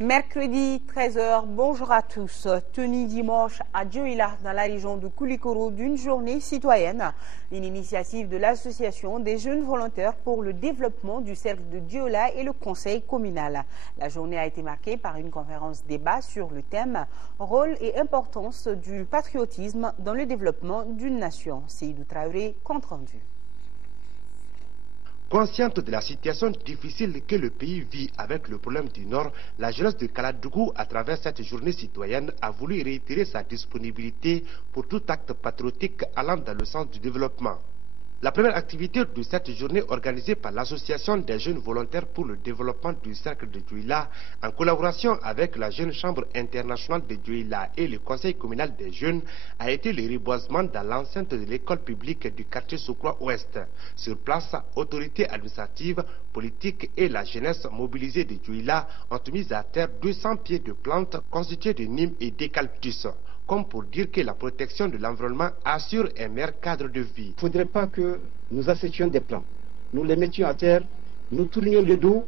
Mercredi 13h, bonjour à tous. Tenu dimanche à Dioula, dans la région de Koulikoro, d'une journée citoyenne, une initiative de l'Association des jeunes volontaires pour le développement du cercle de Dioula et le conseil communal. La journée a été marquée par une conférence débat sur le thème « Rôle et importance du patriotisme dans le développement d'une nation ». Seydou Traoré, compte rendu. Consciente de la situation difficile que le pays vit avec le problème du Nord, la jeunesse de Kaladougou, à travers cette journée citoyenne, a voulu réitérer sa disponibilité pour tout acte patriotique allant dans le sens du développement. La première activité de cette journée organisée par l'Association des jeunes volontaires pour le développement du cercle de Dioula, en collaboration avec la Jeune Chambre internationale de Dioula et le Conseil communal des jeunes, a été le reboisement dans l'enceinte de l'école publique du quartier Soukroa-Ouest. Sur place, autorités administratives, politiques et la jeunesse mobilisée de Dioula ont mis à terre 200 pieds de plantes constituées de nîmes et d'eucalyptus, comme pour dire que la protection de l'environnement assure un meilleur cadre de vie. Il ne faudrait pas que nous acceptions des plants, nous les mettions à terre, nous tournions le dos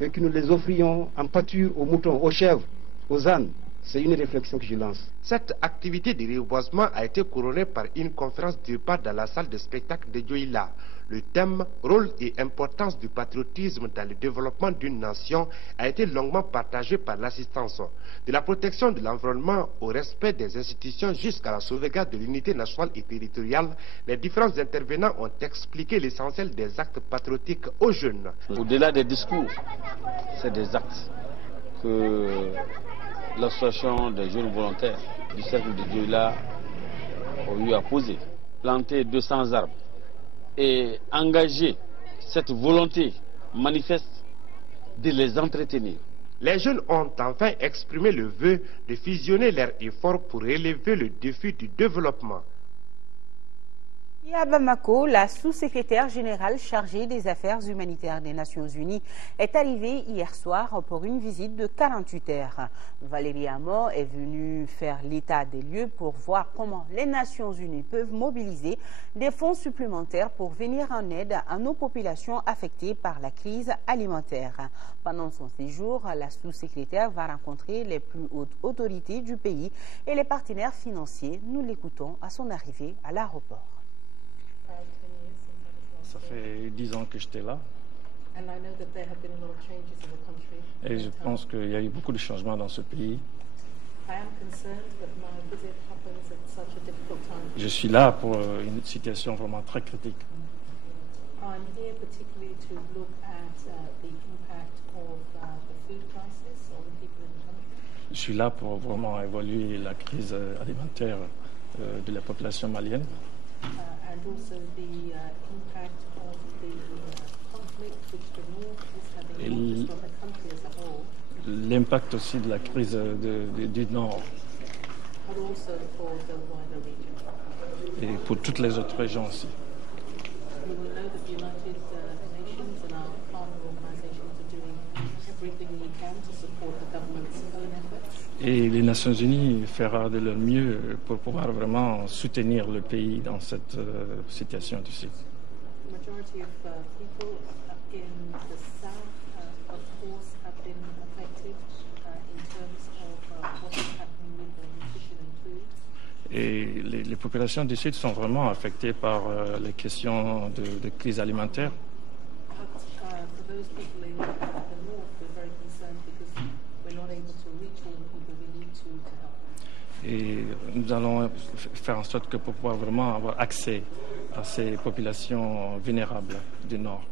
et que nous les offrions en pâture aux moutons, aux chèvres, aux ânes. C'est une réflexion que je lance. Cette activité de reboisement a été couronnée par une conférence du repas dans la salle de spectacle de Dioula. Le thème « Rôle et importance du patriotisme dans le développement d'une nation » a été longuement partagé par l'assistance. De la protection de l'environnement au respect des institutions jusqu'à la sauvegarde de l'unité nationale et territoriale, les différents intervenants ont expliqué l'essentiel des actes patriotiques aux jeunes. Au-delà des discours, c'est des actes que l'association des jeunes volontaires du cercle de Dioula a eu à poser. Planter 200 arbres et engager cette volonté manifeste de les entretenir. Les jeunes ont enfin exprimé le vœu de fusionner leurs efforts pour relever le défi du développement. Et à Bamako, la sous-secrétaire générale chargée des affaires humanitaires des Nations Unies est arrivée hier soir pour une visite de 48 heures. Valérie Amon est venue faire l'état des lieux pour voir comment les Nations Unies peuvent mobiliser des fonds supplémentaires pour venir en aide à nos populations affectées par la crise alimentaire. Pendant son séjour, la sous-secrétaire va rencontrer les plus hautes autorités du pays et les partenaires financiers. Nous l'écoutons à son arrivée à l'aéroport. Ça fait 10 ans que j'étais là. Et je pense qu'il y a eu beaucoup de changements dans ce pays. Je suis là pour une situation vraiment très critique. Je suis là pour vraiment évaluer la crise alimentaire de la population malienne. L'impact aussi de la crise du Nord et pour toutes les autres régions aussi. Et les Nations Unies feront de leur mieux pour pouvoir vraiment soutenir le pays dans cette situation du Sud. Et les populations du Sud sont vraiment affectées par les questions de crise alimentaire. Et nous allons faire en sorte que pour pouvoir vraiment avoir accès à ces populations vulnérables du Nord.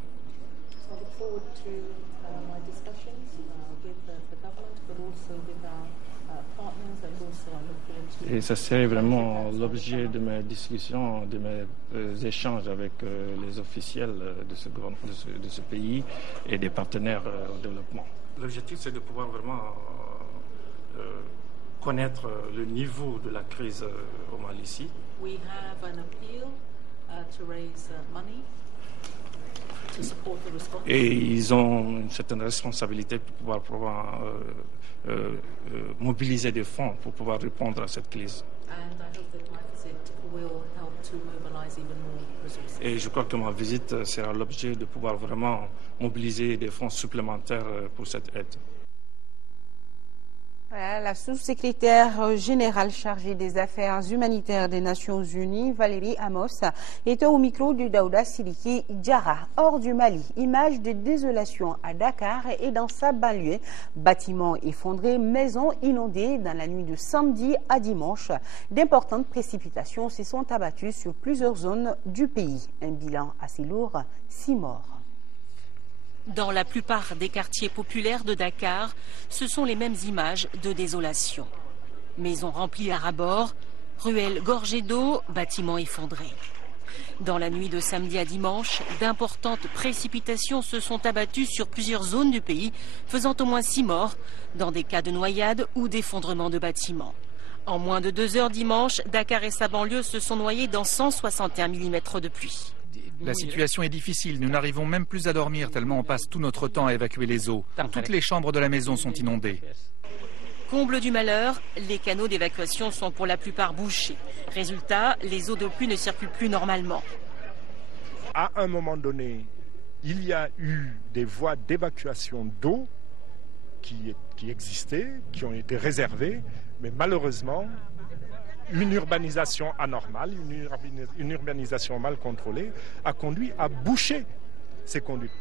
Et ça serait vraiment l'objet de mes discussions, de mes échanges avec les officiels de ce pays et des partenaires au développement. L'objectif, c'est de pouvoir vraiment connaître le niveau de la crise au Mali ici. Et ils ont une certaine responsabilité pour pouvoir mobiliser des fonds pour pouvoir répondre à cette crise. Et je crois que ma visite sera l'objet de pouvoir vraiment mobiliser des fonds supplémentaires pour cette aide. Voilà, la sous-secrétaire générale chargée des affaires humanitaires des Nations Unies, Valérie Amos, était au micro de Daouda Sidiki Diarra. Hors du Mali, image de désolation à Dakar et dans sa banlieue. Bâtiments effondrés, maisons inondées dans la nuit de samedi à dimanche. D'importantes précipitations se sont abattues sur plusieurs zones du pays. Un bilan assez lourd, 6 morts. Dans la plupart des quartiers populaires de Dakar, ce sont les mêmes images de désolation. Maisons remplies à ras-bord, ruelles gorgées d'eau, bâtiments effondrés. Dans la nuit de samedi à dimanche, d'importantes précipitations se sont abattues sur plusieurs zones du pays, faisant au moins 6 morts, dans des cas de noyade ou d'effondrement de bâtiments. En moins de 2 heures dimanche, Dakar et sa banlieue se sont noyés dans 161 mm de pluie. La situation est difficile, nous n'arrivons même plus à dormir tellement on passe tout notre temps à évacuer les eaux. Toutes les chambres de la maison sont inondées. Comble du malheur, les canaux d'évacuation sont pour la plupart bouchés. Résultat, les eaux de pluie ne circulent plus normalement. À un moment donné, il y a eu des voies d'évacuation d'eau qui existaient, qui ont été réservées, mais malheureusement, une urbanisation anormale, une urbanisation mal contrôlée a conduit à boucher ces conduites.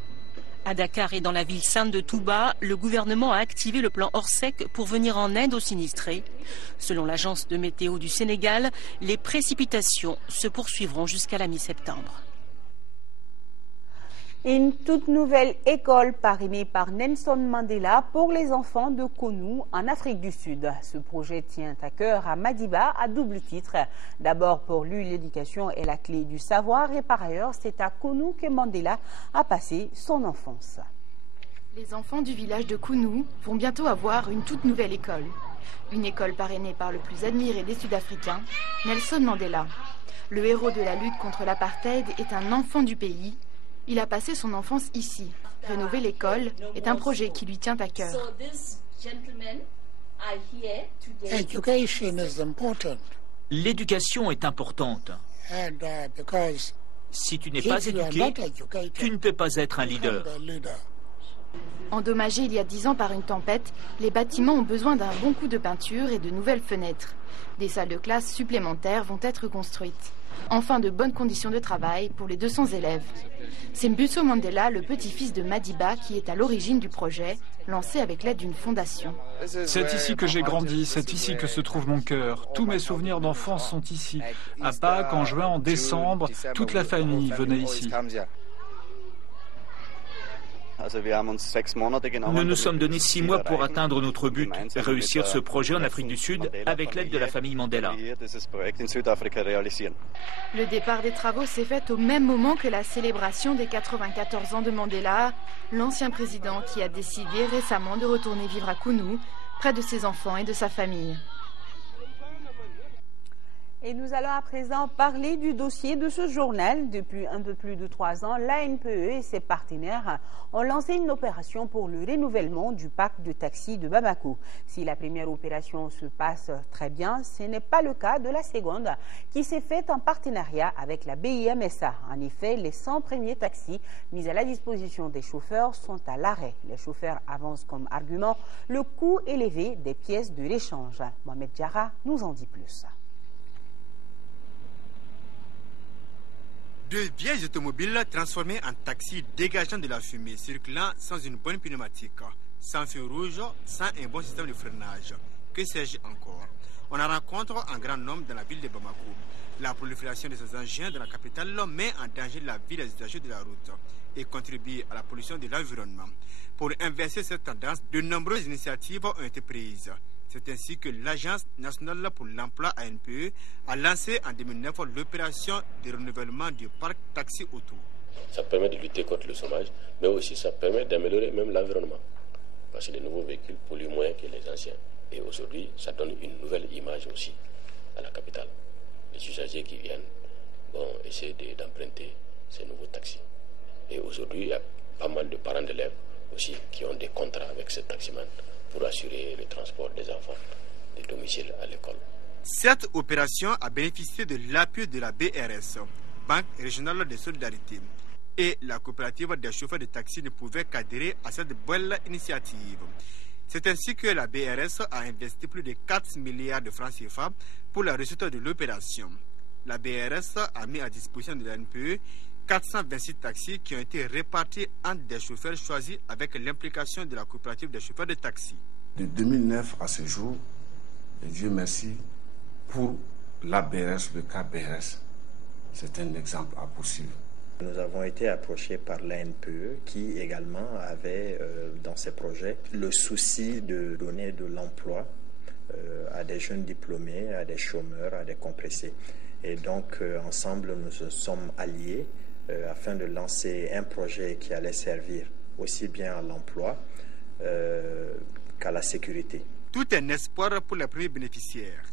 À Dakar et dans la ville sainte de Touba, le gouvernement a activé le plan Orsec pour venir en aide aux sinistrés. Selon l'agence de météo du Sénégal, les précipitations se poursuivront jusqu'à la mi-septembre. Une toute nouvelle école parrainée par Nelson Mandela pour les enfants de Kounou en Afrique du Sud. Ce projet tient à cœur à Madiba à double titre. D'abord, pour lui, l'éducation est la clé du savoir et par ailleurs, c'est à Kounou que Mandela a passé son enfance. Les enfants du village de Kounou vont bientôt avoir une toute nouvelle école. Une école parrainée par le plus admiré des Sud-Africains, Nelson Mandela. Le héros de la lutte contre l'apartheid est un enfant du pays. Il a passé son enfance ici. Rénover l'école est un projet qui lui tient à cœur. L'éducation est importante. Si tu n'es pas éduqué, tu ne peux pas être un leader. Endommagés il y a 10 ans par une tempête, les bâtiments ont besoin d'un bon coup de peinture et de nouvelles fenêtres. Des salles de classe supplémentaires vont être construites. Enfin, de bonnes conditions de travail pour les 200 élèves. C'est Mbuso Mandela, le petit-fils de Madiba, qui est à l'origine du projet, lancé avec l'aide d'une fondation. C'est ici que j'ai grandi, c'est ici que se trouve mon cœur. Tous mes souvenirs d'enfance sont ici. À Pâques, en juin, en décembre, toute la famille venait ici. Nous nous sommes donné 6 mois pour atteindre notre but, réussir ce projet en Afrique du Sud avec l'aide de la famille Mandela. Le départ des travaux s'est fait au même moment que la célébration des 94 ans de Mandela, l'ancien président qui a décidé récemment de retourner vivre à Kounou, près de ses enfants et de sa famille. Et nous allons à présent parler du dossier de ce journal. Depuis un peu plus de 3 ans, l'ANPE et ses partenaires ont lancé une opération pour le renouvellement du parc de taxis de Bamako. Si la première opération se passe très bien, ce n'est pas le cas de la seconde qui s'est faite en partenariat avec la BIMSA. En effet, les 100 premiers taxis mis à la disposition des chauffeurs sont à l'arrêt. Les chauffeurs avancent comme argument le coût élevé des pièces de l'échange. Mohamed Diarra nous en dit plus. De vieilles automobiles transformées en taxis dégageant de la fumée, circulant sans une bonne pneumatique, sans feu rouge, sans un bon système de freinage. Que sais-je encore? On en rencontre en grand nombre dans la ville de Bamako. La prolifération de ces engins dans la capitale met en danger la vie des usagers de la route et contribue à la pollution de l'environnement. Pour inverser cette tendance, de nombreuses initiatives ont été prises. C'est ainsi que l'Agence nationale pour l'emploi ANPE a lancé en 2009 l'opération de renouvellement du parc taxi auto. Ça permet de lutter contre le chômage, mais aussi ça permet d'améliorer même l'environnement. Parce que les nouveaux véhicules polluent moins que les anciens. Et aujourd'hui, ça donne une nouvelle image aussi à la capitale. Les usagers qui viennent vont essayer d'emprunter ces nouveaux taxis. Et aujourd'hui, il y a pas mal de parents d'élèves aussi qui ont des contrats avec ces taximans pour assurer le transport des enfants du domicile à l'école. Cette opération a bénéficié de l'appui de la BRS. Banque régionale de solidarité. Et la coopérative des chauffeurs de taxi ne pouvait qu'adhérer à cette belle initiative. C'est ainsi que la BRS a investi plus de 4 milliards de francs CFA pour la réussite de l'opération. La BRS a mis à disposition de la NPE 426 taxis qui ont été répartis entre des chauffeurs choisis avec l'implication de la coopérative des chauffeurs de taxi. De 2009 à ce jour, et Dieu merci, pour la BRS, le cas BRS, c'est un exemple à poursuivre. Nous avons été approchés par l'ANPE qui également avait dans ses projets le souci de donner de l'emploi à des jeunes diplômés, à des chômeurs, à des compressés. Et donc ensemble nous nous sommes alliés afin de lancer un projet qui allait servir aussi bien à l'emploi qu'à la sécurité. Tout un espoir pour les premiers bénéficiaires.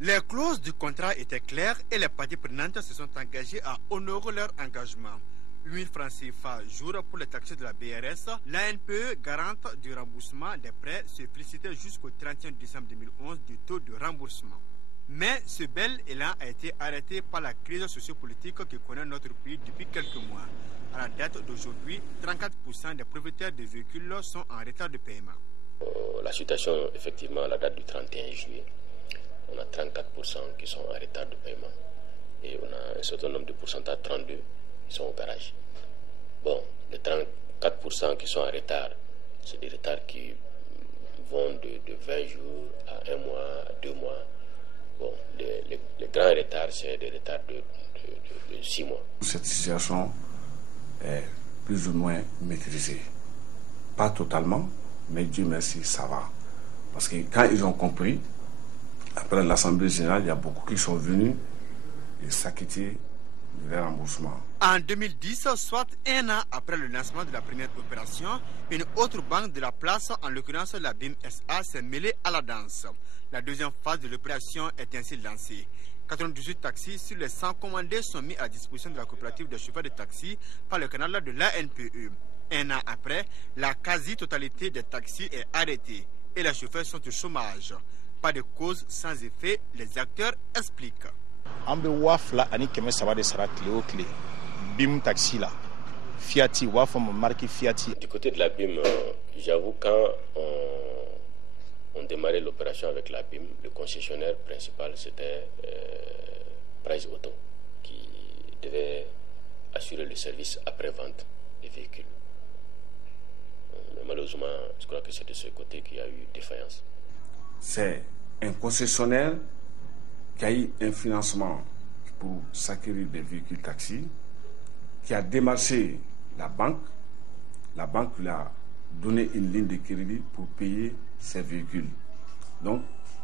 Les clauses du contrat étaient claires et les parties prenantes se sont engagées à honorer leur engagement. 8 000 francs CFA jour pour les taxis de la BRS, l'ANPE garante du remboursement des prêts se félicitait jusqu'au 31 décembre 2011 du taux de remboursement. Mais ce bel élan a été arrêté par la crise sociopolitique que connaît notre pays depuis quelques mois. À la date d'aujourd'hui, 34% des propriétaires de véhicules sont en retard de paiement. La situation, effectivement, à la date du 31 juillet, on a 34% qui sont en retard de paiement. Et on a un certain nombre de pourcentages, 32%, qui sont au garage. Bon, les 34% qui sont en retard, c'est des retards qui vont de 20 jours à 1 mois, à 2 mois. Bon, les grands retards, c'est des retards de 6 mois. Cette situation est plus ou moins maîtrisée. Pas totalement, mais Dieu merci, ça va. Parce que quand ils ont compris, après l'Assemblée générale, il y a beaucoup qui sont venus et s'acquitter du remboursement. En 2010, soit 1 an après le lancement de la première opération, une autre banque de la place, en l'occurrence la BIM SA, s'est mêlée à la danse. La deuxième phase de l'opération est ainsi lancée. 98 taxis sur les 100 commandés sont mis à disposition de la coopérative des chauffeurs de taxi par le canal de l'ANPE. 1 an après, la quasi-totalité des taxis est arrêtée et les chauffeurs sont au chômage. Pas de cause sans effet, les acteurs expliquent. BIM taxi là, Fiati, marque Fiati. Du côté de la BIM, j'avoue, quand on démarrait l'opération avec la BIM, le concessionnaire principal c'était Price Auto qui devait assurer le service après-vente des véhicules. Mais malheureusement, je crois que c'est de ce côté qu'il y a eu défaillance. C'est un concessionnaire qui a eu un financement pour s'acquérir des véhicules taxis, qui a démarché la banque lui a donné une ligne de crédit pour payer ses véhicules. Donc,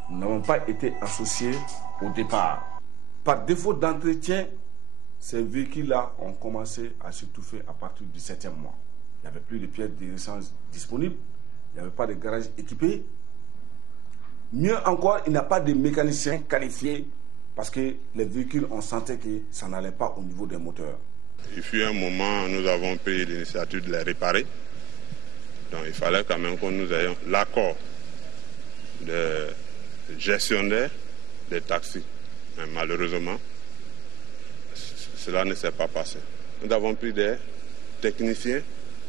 nous n'avons pas été associés au départ. Par défaut d'entretien, ces véhicules-là ont commencé à s'étouffer à partir du 7e mois. Il n'y avait plus de pièces de rechange disponibles, il n'y avait pas de garage équipé. Mieux encore, il n'y a pas de mécaniciens qualifiés parce que les véhicules, on sentait que ça n'allait pas au niveau des moteurs. Il fut un moment, nous avons pris l'initiative de les réparer. Donc il fallait quand même que nous ayons l'accord des gestionnaires des taxis. Mais malheureusement, cela ne s'est pas passé. Nous avons pris des techniciens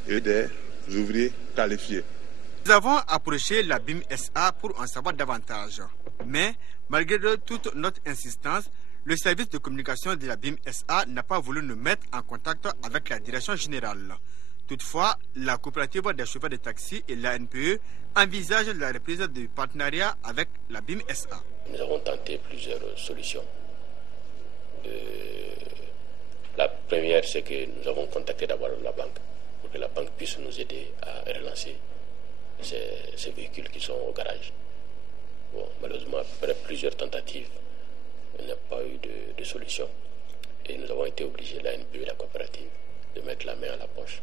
et des ouvriers qualifiés. Nous avons approché la BIM SA pour en savoir davantage. Mais malgré toute notre insistance, le service de communication de la BIM SA n'a pas voulu nous mettre en contact avec la direction générale. Toutefois, la coopérative des chauffeurs de taxi et l'ANPE envisagent la reprise du partenariat avec la BIM SA. Nous avons tenté plusieurs solutions. La première, c'est que nous avons contacté d'abord la banque pour que la banque puisse nous aider à relancer ces véhicules qui sont au garage. Bon, malheureusement, après plusieurs tentatives, il n'y a pas eu de solution. Et nous avons été obligés, l'ANPE et la coopérative, de mettre la main à la poche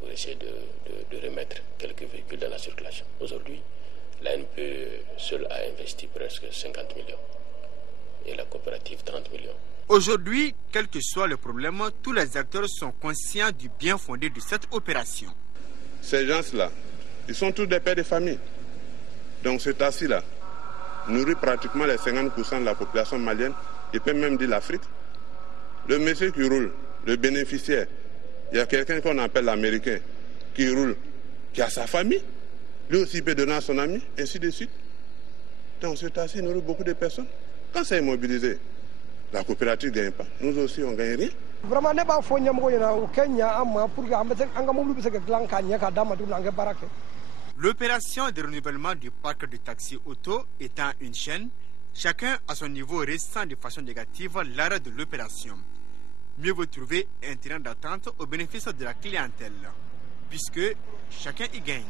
pour essayer de remettre quelques véhicules dans la circulation. Aujourd'hui, l'ANPE seule a investi presque 50 millions et la coopérative 30 millions. Aujourd'hui, quel que soit le problème, tous les acteurs sont conscients du bien fondé de cette opération. Ces gens-là, ils sont tous des pères de famille. Donc ce taxi-là nourrit pratiquement les 50% de la population malienne, et peut même dire l'Afrique. Le monsieur qui roule, le bénéficiaire, il y a quelqu'un qu'on appelle l'Américain qui roule, qui a sa famille, lui aussi peut donner à son ami, ainsi de suite. Donc ce taxi nourrit beaucoup de personnes. Quand c'est immobilisé, la coopérative ne gagne pas. Nous aussi, on ne gagne rien. L'opération de renouvellement du parc de taxis auto étant une chaîne, chacun à son niveau ressent de façon négative l'arrêt de l'opération. Mieux vaut trouver un terrain d'attente au bénéfice de la clientèle, puisque chacun y gagne.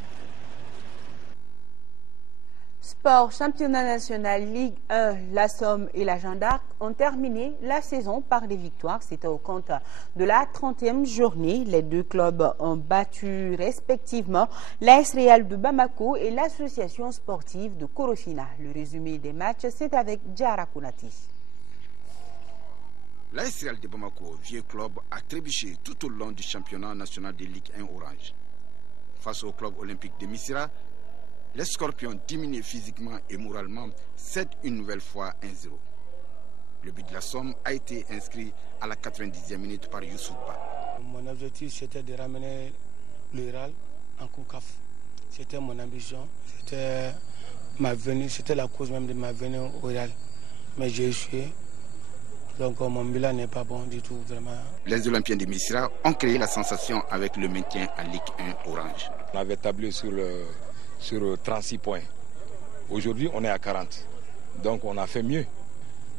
Sport, championnat national Ligue 1, la Somme et la Jeanne d'Arc ont terminé la saison par des victoires. C'était au compte de la 30e journée. Les deux clubs ont battu respectivement l'AS Real de Bamako et l'association sportive de Korofina. Le résumé des matchs, c'est avec Diara Kounati. L'AS Real de Bamako, vieux club, a trébuché tout au long du championnat national de Ligue 1 Orange. Face au club olympique de Missira, les Scorpions diminués physiquement et moralement cèdent une nouvelle fois 1-0. Le but de la Somme a été inscrit à la 90e minute par Youssoufa. Mon objectif c'était de ramener le Real en Coupe CAF. C'était mon ambition, c'était ma venue, c'était la cause même de ma venue au Real. Mais j'ai échoué. Donc mon bilan n'est pas bon du tout, vraiment. Les Olympiens de Missira ont créé la sensation avec le maintien en Ligue 1 Orange. On avait tablé sur 36 points. Aujourd'hui, on est à 40. Donc, on a fait mieux.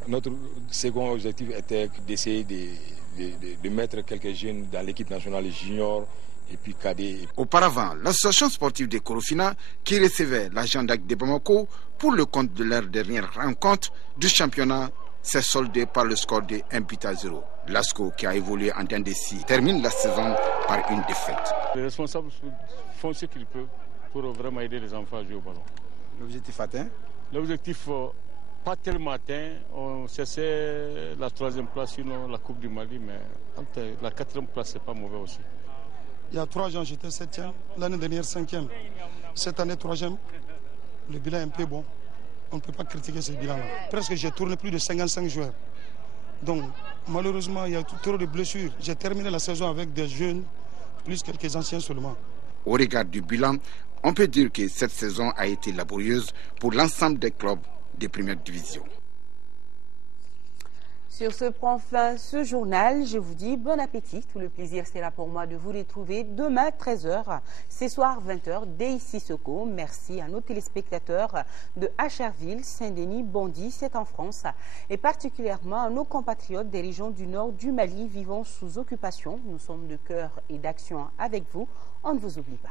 Notre second objectif était d'essayer de mettre quelques jeunes dans l'équipe nationale junior et puis cadet. Auparavant, l'association sportive de Korofina, qui recevait la Jeanne d'Arc de Bamako pour le compte de leur dernière rencontre du championnat, s'est soldé par le score de 1-0. L'ASCO, qui a évolué en Tendessi, termine la saison par une défaite. Les responsables font ce qu'ils peuvent pour vraiment aider les enfants à jouer au ballon. L'objectif atteint? L'objectif, pas tellement atteint. On cherchait la 3e place, sinon la Coupe du Mali, mais la 4e place, c'est pas mauvais aussi. Il y a 3 ans, j'étais 7e. L'année dernière, 5e. Cette année, 3e. Le bilan est un peu bon. On ne peut pas critiquer ce bilan-là. Presque, j'ai tourné plus de 55 joueurs. Donc, malheureusement, il y a trop de blessures. J'ai terminé la saison avec des jeunes, plus quelques anciens seulement. Au regard du bilan, on peut dire que cette saison a été laborieuse pour l'ensemble des clubs de première division. Sur ce prend fin ce journal. Je vous dis bon appétit. Tout le plaisir sera pour moi de vous retrouver demain 13h, ce soir 20h, dès ici Soko. Merci à nos téléspectateurs de Acharville, Saint-Denis, Bondy, c'est en France, et particulièrement à nos compatriotes des régions du nord du Mali vivant sous occupation. Nous sommes de cœur et d'action avec vous. On ne vous oublie pas.